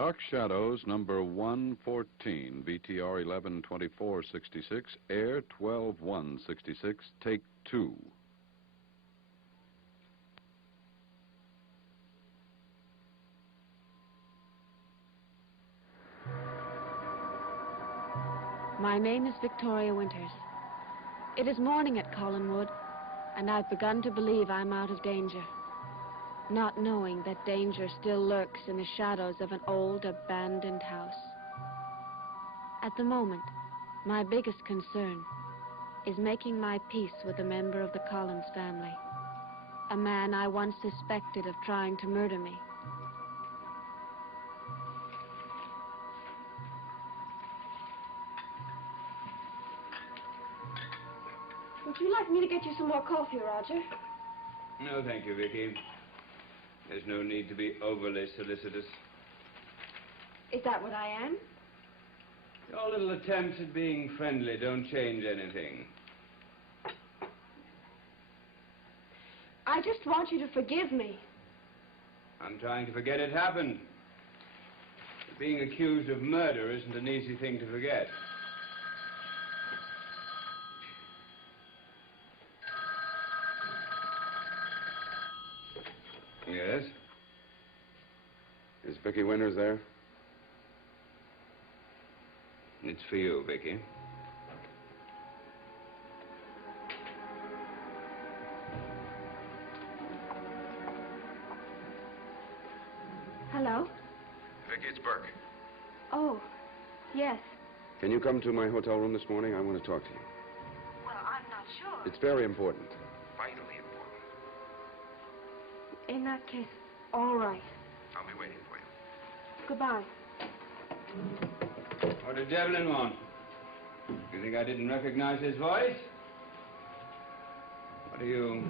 Dark Shadows, number 114, VTR 112466, air 12166, take 2. My name is Victoria Winters. It is morning at Collinwood, and I've begun to believe I'm out of danger, not knowing that danger still lurks in the shadows of an old, abandoned house. At the moment, my biggest concern is making my peace with a member of the Collins family, a man I once suspected of trying to murder me. Would you like me to get you some more coffee, Roger? No, thank you, Vicky. There's no need to be overly solicitous. Is that what I am? Your little attempts at being friendly don't change anything. I just want you to forgive me. I'm trying to forget it happened. But being accused of murder isn't an easy thing to forget. Yes? Is Vicky Winters there? It's for you, Vicky. Hello? Vicky, it's Burke. Oh, yes. Can you come to my hotel room this morning? I want to talk to you. Well, I'm not sure. It's very important. Vitally important. In that case, all right. I'll be waiting for you. Goodbye. What did Devlin want? You think I didn't recognize his voice? What are you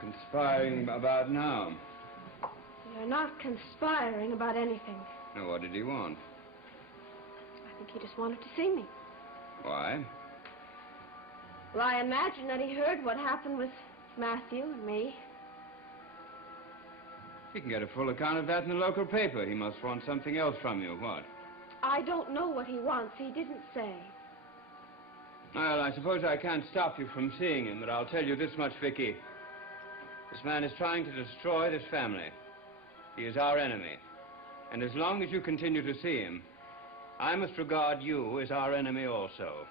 conspiring about now? You're not conspiring about anything. Now, what did he want? I think he just wanted to see me. Why? Well, I imagine that he heard what happened with Matthew and me. He can get a full account of that in the local paper. He must want something else from you. What? I don't know what he wants. He didn't say. Well, I suppose I can't stop you from seeing him, but I'll tell you this much, Vicky. This man is trying to destroy this family. He is our enemy. And as long as you continue to see him, I must regard you as our enemy also.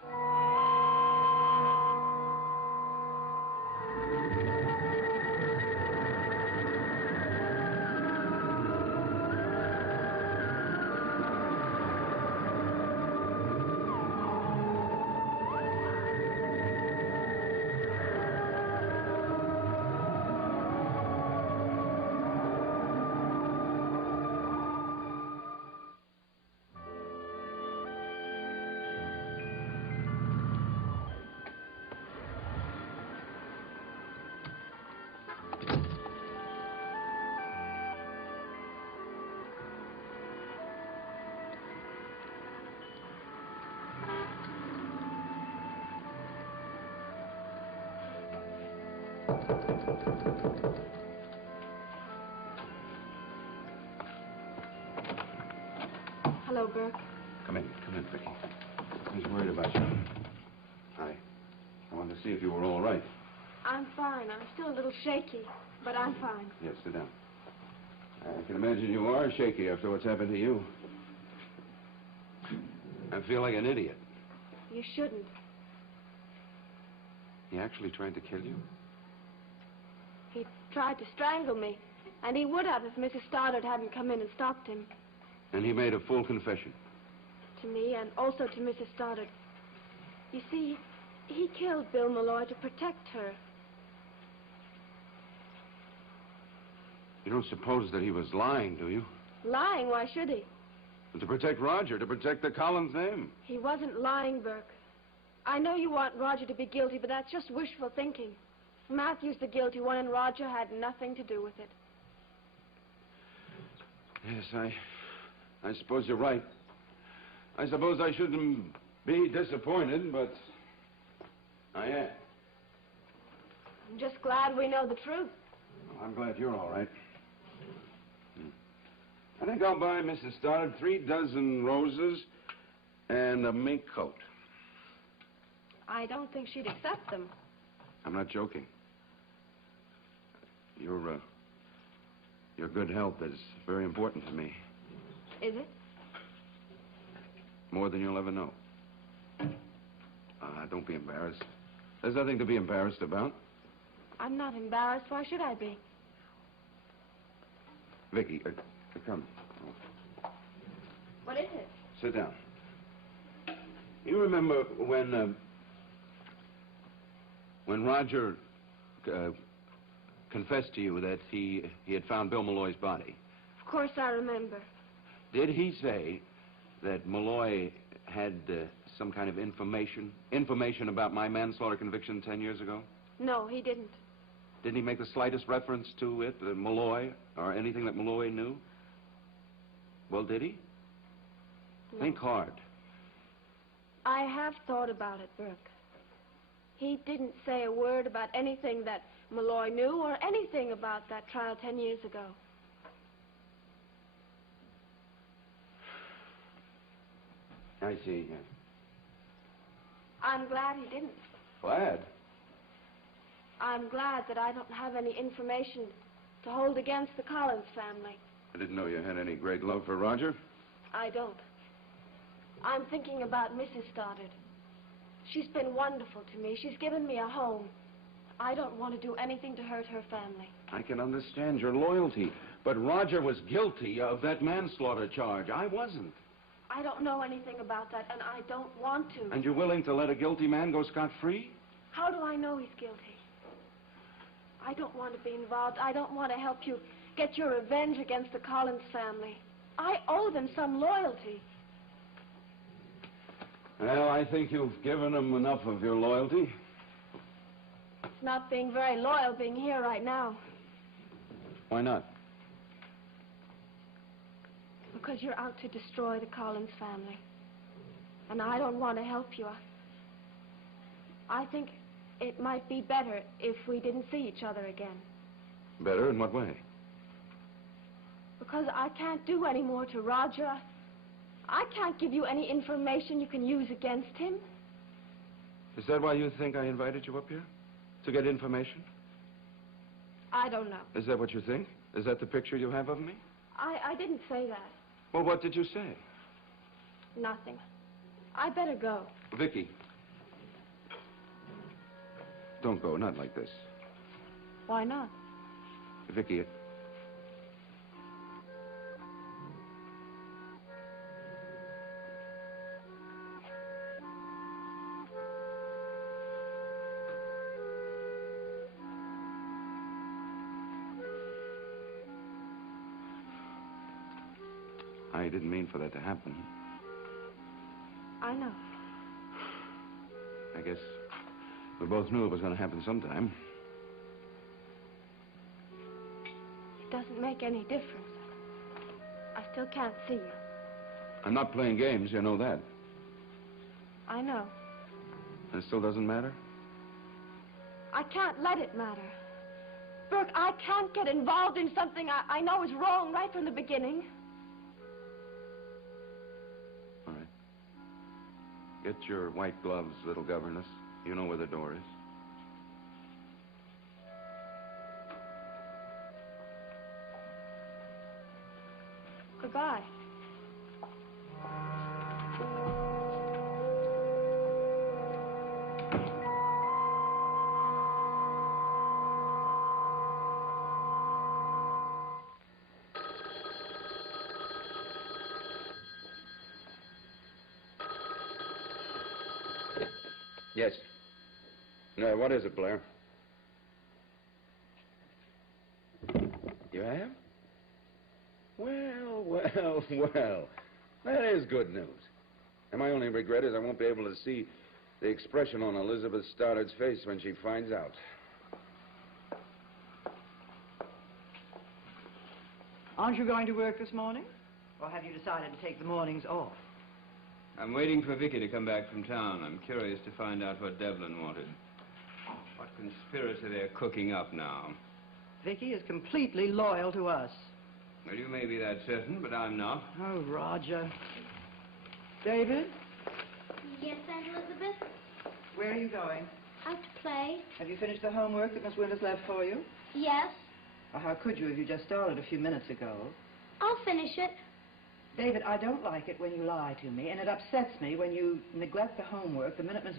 Hello, Burke. Come in, Vicky. I was worried about you. I wanted to see if you were all right. I'm fine. I'm still a little shaky, but I'm fine. Yes, sit down. I can imagine you are shaky after what's happened to you. I feel like an idiot. You shouldn't. He actually tried to kill you? He tried to strangle me, and he would have if Mrs. Stoddard hadn't come in and stopped him. And he made a full confession? To me and also to Mrs. Stoddard. You see, he killed Bill Malloy to protect her. You don't suppose that he was lying, do you? Lying? Why should he? To protect Roger, to protect the Collins name. He wasn't lying, Burke. I know you want Roger to be guilty, but that's just wishful thinking. Matthew's the guilty one, and Roger had nothing to do with it. Yes, I suppose you're right. I suppose I shouldn't be disappointed, but I am. I'm just glad we know the truth. Well, I'm glad you're all right. I think I'll buy Mrs. Stoddard 3 dozen roses and a mink coat. I don't think she'd accept them. I'm not joking. Your good health is very important to me. Is it? More than you'll ever know. Don't be embarrassed. There's nothing to be embarrassed about. I'm not embarrassed. Why should I be? Vicky, come. What is it? Sit down. You remember when Roger confessed to you that he had found Bill Malloy's body? Of course I remember. Did he say that Malloy had some kind of information about my manslaughter conviction 10 years ago? No, he didn't. Didn't he make the slightest reference to it, Malloy, or anything that Malloy knew? Well, did he? No. Think hard. I have thought about it, Burke. He didn't say a word about anything that Malloy knew or anything about that trial 10 years ago. I see, yeah. I'm glad he didn't. Glad? I'm glad that I don't have any information to hold against the Collins family. I didn't know you had any great love for Roger. I don't. I'm thinking about Mrs. Stoddard. She's been wonderful to me. She's given me a home. I don't want to do anything to hurt her family. I can understand your loyalty, but Roger was guilty of that manslaughter charge. I wasn't. I don't know anything about that, and I don't want to. And you're willing to let a guilty man go scot-free? How do I know he's guilty? I don't want to be involved. I don't want to help you get your revenge against the Collins family. I owe them some loyalty. Well, I think you've given them enough of your loyalty. It's not being very loyal being here right now. Why not? Because you're out to destroy the Collins family. And I don't want to help you. I think it might be better if we didn't see each other again. Better? In what way? Because I can't do any more to Roger. I can't give you any information you can use against him. Is that why you think I invited you up here? To get information? I don't know. Is that what you think? Is that the picture you have of me? I didn't say that. Well, what did you say? Nothing. I better go. Vicky. Don't go, not like this. Why not? Vicky, I didn't mean for that to happen. I know. I guess we both knew it was going to happen sometime. It doesn't make any difference. I still can't see you. I'm not playing games, you know that. I know. And it still doesn't matter? I can't let it matter. Burke, I can't get involved in something I know is wrong right from the beginning. All right. Get your white gloves, little governess. You know where the door is. Goodbye. Yes. No, what is it, Blair? You have? Well, well, well. That is good news. And my only regret is I won't be able to see the expression on Elizabeth Stoddard's face when she finds out. Aren't you going to work this morning? Or have you decided to take the mornings off? I'm waiting for Vicky to come back from town. I'm curious to find out what Devlin wanted. What conspiracy they're cooking up now. Vicky is completely loyal to us. Well, you may be that certain, but I'm not. Oh, Roger. David, Yes, Aunt Elizabeth? where are you going? Out to play. Have you finished the homework that Miss Winters left for you? Yes. Or how could you if you just started a few minutes ago? I'll finish it. David, I don't like it when you lie to me, and it upsets me when you neglect the homework the minute Miss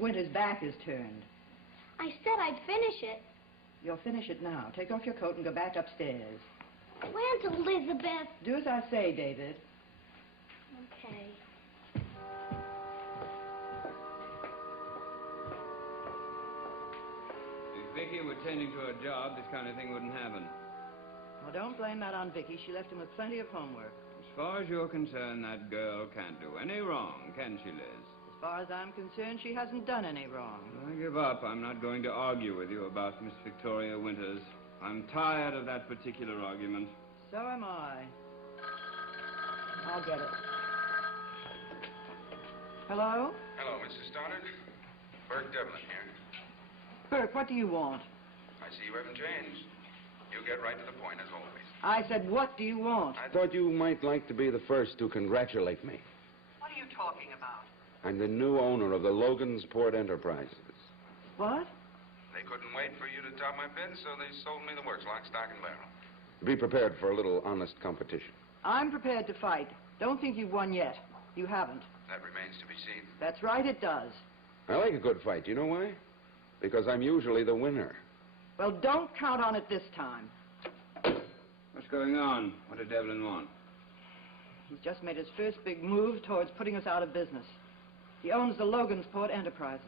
Winters' back is turned. I said I'd finish it. You'll finish it now. Take off your coat and go back upstairs. Oh, Aunt Elizabeth. Do as I say, David. Okay. If Vicky were tending to her job, this kind of thing wouldn't happen. Well, don't blame that on Vicky. She left him with plenty of homework. As far as you're concerned, that girl can't do any wrong, can she, Liz? As far as I'm concerned, she hasn't done any wrong. I give up. I'm not going to argue with you about Miss Victoria Winters. I'm tired of that particular argument. So am I. I'll get it. Hello? Hello, Mrs. Stoddard. Burke Devlin here. Burke, what do you want? I see you haven't changed. You get right to the point, as always. I said, what do you want? I thought you might like to be the first to congratulate me. What are you talking about? I'm the new owner of the Logansport Enterprises. What? They couldn't wait for you to top my bid, so they sold me the works, lock, stock, and barrel. Be prepared for a little honest competition. I'm prepared to fight. Don't think you've won yet. You haven't. That remains to be seen. That's right, it does. I like a good fight. You know why? Because I'm usually the winner. Well, don't count on it this time. What's going on? What did Devlin want? He's just made his first big move towards putting us out of business. He owns the Logansport Enterprises.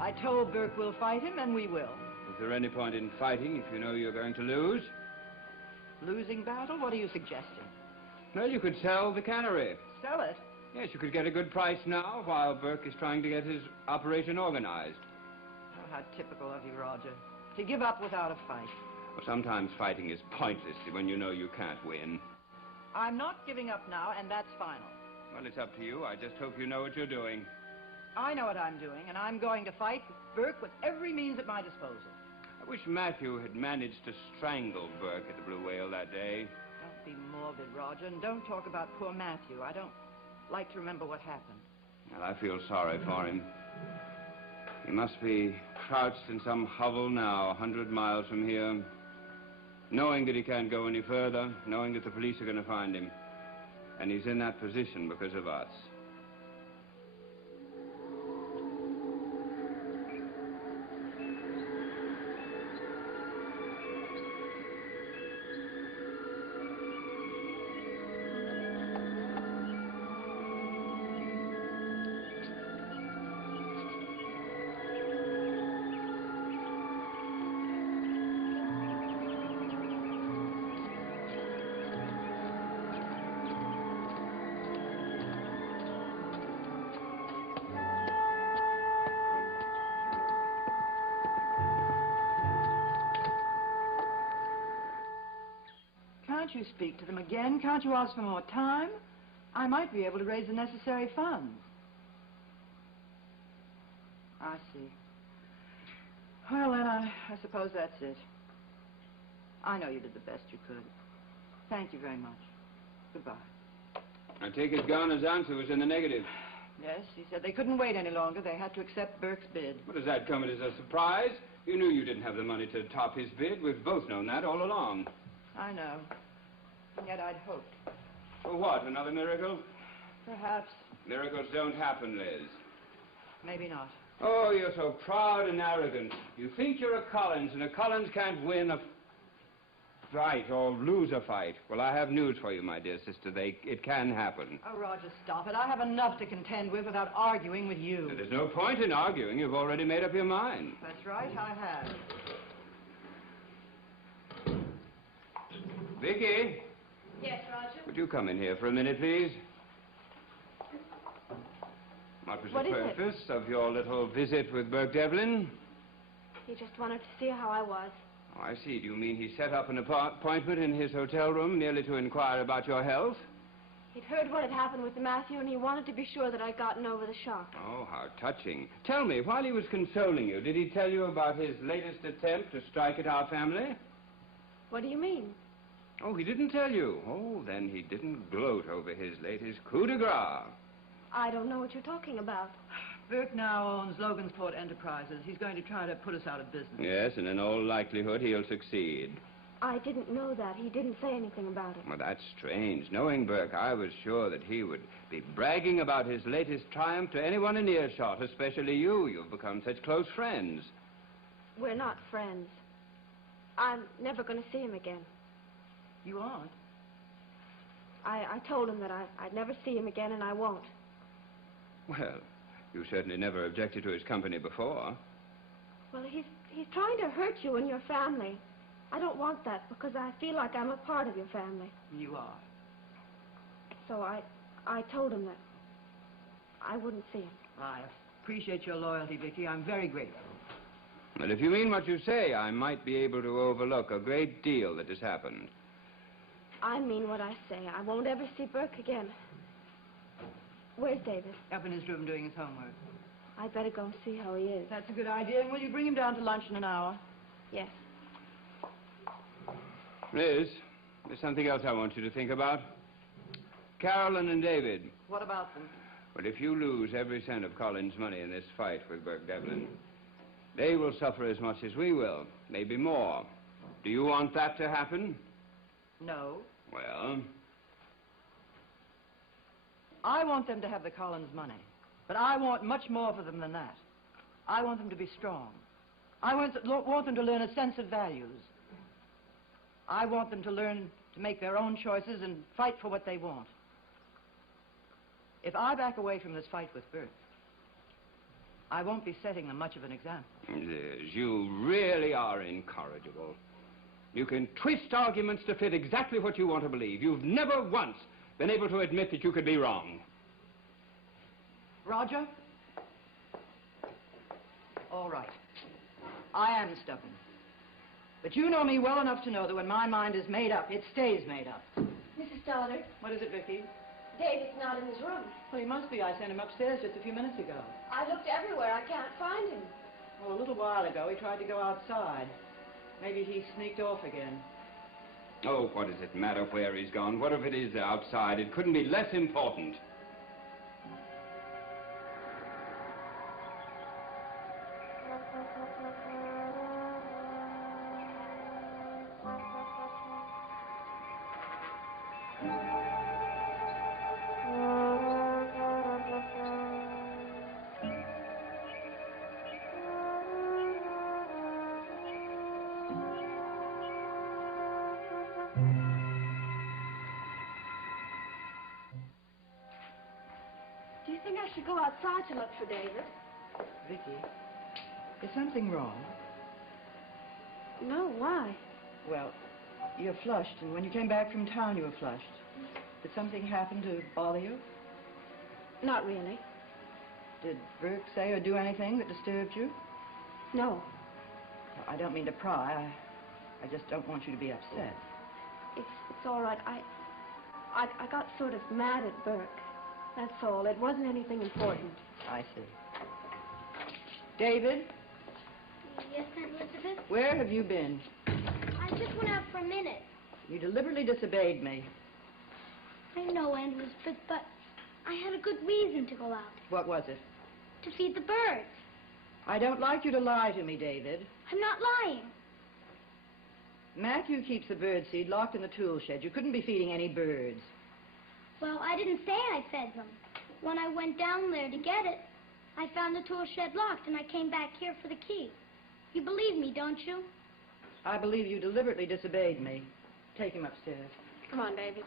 I told Burke we'll fight him, and we will. Is there any point in fighting if you know you're going to lose? Losing battle? What are you suggesting? Well, you could sell the cannery. Sell it? Yes, you could get a good price now while Burke is trying to get his operation organized. Oh, how typical of you, Roger. To give up without a fight. Well, sometimes fighting is pointless when you know you can't win. I'm not giving up now, and that's final. Well, it's up to you. I just hope you know what you're doing. I know what I'm doing, and I'm going to fight Burke with every means at my disposal. I wish Matthew had managed to strangle Burke at the Blue Whale that day. Don't be morbid, Roger, and don't talk about poor Matthew. I don't like to remember what happened. Well, I feel sorry for him. He must be crouched in some hovel now, 100 miles from here, knowing that he can't go any further, knowing that the police are going to find him. And he's in that position because of us. Can't you speak to them again? Can't you ask for more time? I might be able to raise the necessary funds. I see. Well, then, I suppose that's it. I know you did the best you could. Thank you very much. Goodbye. I take it Garner's answer was in the negative. Yes, he said they couldn't wait any longer. They had to accept Burke's bid. What does that come as a surprise? You knew you didn't have the money to top his bid. We've both known that all along. I know. And yet I'd hoped. For what, another miracle? Perhaps. Miracles don't happen, Liz. Maybe not. Oh, you're so proud and arrogant. You think you're a Collins, and a Collins can't win a... fight or lose a fight. Well, I have news for you, my dear sister. It can happen. Oh, Roger, stop it. I have enough to contend with without arguing with you. There's no point in arguing. You've already made up your mind. That's right, I have. Vicky, Yes, Roger? would you come in here for a minute, please? What was What the is it? purpose of your little visit with Burke Devlin? He just wanted to see how I was. Oh, I see. Do you mean he set up an appointment in his hotel room merely to inquire about your health? He'd heard what had happened with Matthew, and he wanted to be sure that I'd gotten over the shock. Oh, how touching. Tell me, while he was consoling you, did he tell you about his latest attempt to strike at our family? What do you mean? Oh, he didn't tell you. Oh, then he didn't gloat over his latest coup de grace. I don't know what you're talking about. Burke now owns Logansport Enterprises. He's going to try to put us out of business. Yes, and in all likelihood he'll succeed. I didn't know that. He didn't say anything about it. Well, that's strange. Knowing Burke, I was sure that he would be bragging about his latest triumph to anyone in earshot, especially you. You've become such close friends. We're not friends. I'm never going to see him again. You aren't? I told him that I'd never see him again, and I won't. Well, you certainly never objected to his company before. Well, he's trying to hurt you and your family. I don't want that because I feel like I'm a part of your family. You are. So I told him that I wouldn't see him. I appreciate your loyalty, Vicky. I'm very grateful. But if you mean what you say, I might be able to overlook a great deal that has happened. I mean what I say. I won't ever see Burke again. Where's David? Up in his room doing his homework. I'd better go and see how he is. That's a good idea. And will you bring him down to lunch in an hour? Yes. Liz, there's something else I want you to think about. Carolyn and David. What about them? Well, if you lose every cent of Colin's money in this fight with Burke Devlin, they will suffer as much as we will, maybe more. Do you want that to happen? No. Well, I want them to have the Collins money. But I want much more for them than that. I want them to be strong. I want them to learn a sense of values. I want them to learn to make their own choices and fight for what they want. If I back away from this fight with Burke, I won't be setting them much of an example. Liz, you really are incorrigible. You can twist arguments to fit exactly what you want to believe. You've never once been able to admit that you could be wrong. Roger? All right. I am stubborn. But you know me well enough to know that when my mind is made up, it stays made up. Mrs. Stoddard, What is it, Vicky? David's not in his room. Well, he must be. I sent him upstairs just a few minutes ago. I looked everywhere. I can't find him. Well, a little while ago, he tried to go outside. Maybe he sneaked off again. Oh, what does it matter where he's gone? What if it is outside? It couldn't be less important. Do you think I should go outside to look for David? Vicky, is something wrong? No, why? Well, you're flushed, and when you came back from town, you were flushed. Did something happen to bother you? Not really. Did Burke say or do anything that disturbed you? No. I don't mean to pry. I just don't want you to be upset. It's all right. I got sort of mad at Burke. That's all. It wasn't anything important. I see. David, Yes, Aunt Elizabeth? where have you been? I just went out for a minute. You deliberately disobeyed me. I know, Aunt Elizabeth, but I had a good reason to go out. What was it? To feed the birds. I don't like you to lie to me, David. I'm not lying. Matthew keeps the bird seed locked in the tool shed. You couldn't be feeding any birds. Well, I didn't say I fed them. When I went down there to get it, I found the tool shed locked, and I came back here for the key. You believe me, don't you? I believe you deliberately disobeyed me. Take him upstairs. Come on, David.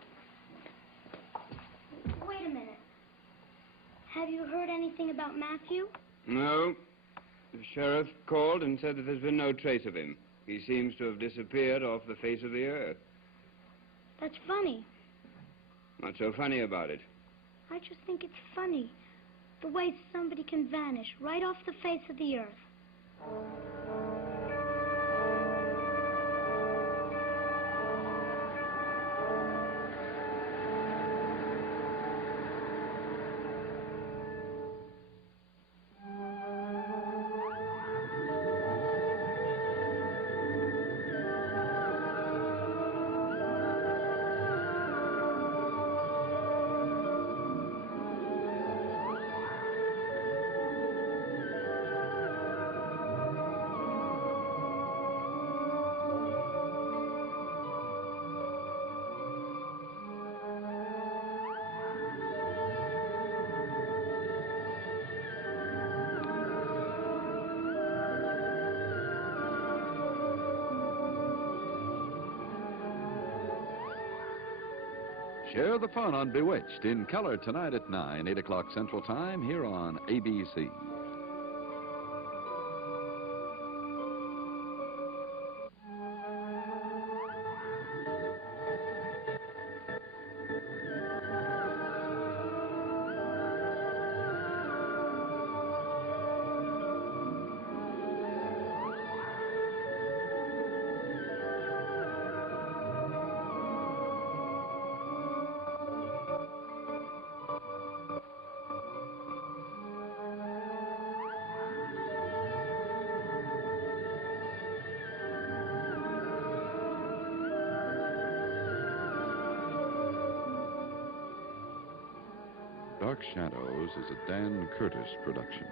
Wait a minute. Have you heard anything about Matthew? No. The sheriff called and said that there's been no trace of him. He seems to have disappeared off the face of the earth. That's funny. What's so funny about it? I just think it's funny. The way somebody can vanish right off the face of the earth. Share the fun on Bewitched in color tonight at 9, 8 o'clock Central Time here on ABC. Dark Shadows is a Dan Curtis production.